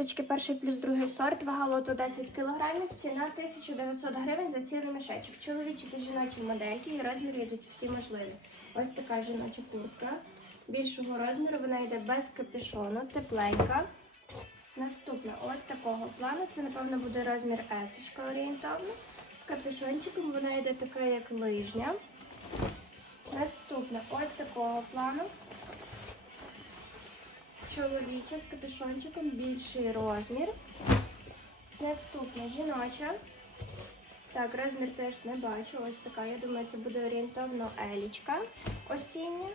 курточки перший плюс другий сорт, вага лоту 10 кг, ціна 1900 гривень за цілий мішечок. Чоловічі та жіночі модельки і розміри йдуть всі можливі. Ось така жіноча куртка. Більшого розміру вона йде без капюшону, тепленька. Наступна ось такого плану. Це, напевно, буде розмір есочка орієнтовно. З капюшончиком вона йде така, як лижня. Наступна ось такого плану. Чоловіча з капюшончиком більший розмір. Наступна жіноча. Так, розмір теж не бачу. Ось така. Я думаю, це буде орієнтовно елічка осіння.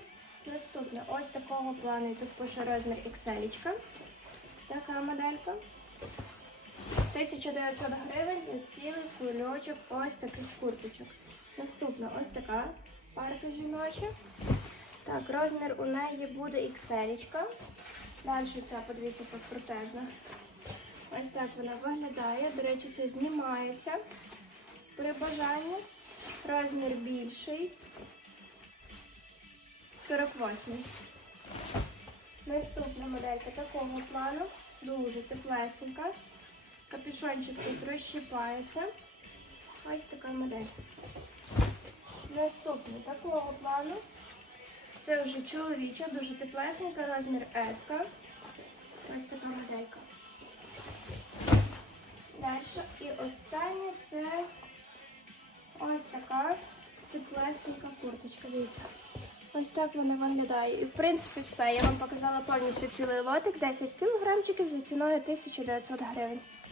Наступна ось такого плану. Тут пише розмір XL. Така моделька. 1900 гривень за цілий кульочок ось таких курточок. Наступна ось така парка жіноча. Так, розмір у неї буде XL. Далі ця, подивіться, протежна. Ось так вона виглядає. До речі, це знімається при бажанні. Розмір більший. 48. Наступна моделька такого плану. Дуже теплесенька. Капюшончик тут розщіпається. Ось така модель. Наступна такого плану. Це вже чоловіча, дуже теплесенька, розмір S. Ось така моделька. Далі. І остання це ось така теплесенька курточка. Дивіться. Ось так вона виглядає. І в принципі все. Я вам показала повністю цілий лотик, 10 кілограмчиків за ціною 1900 гривень.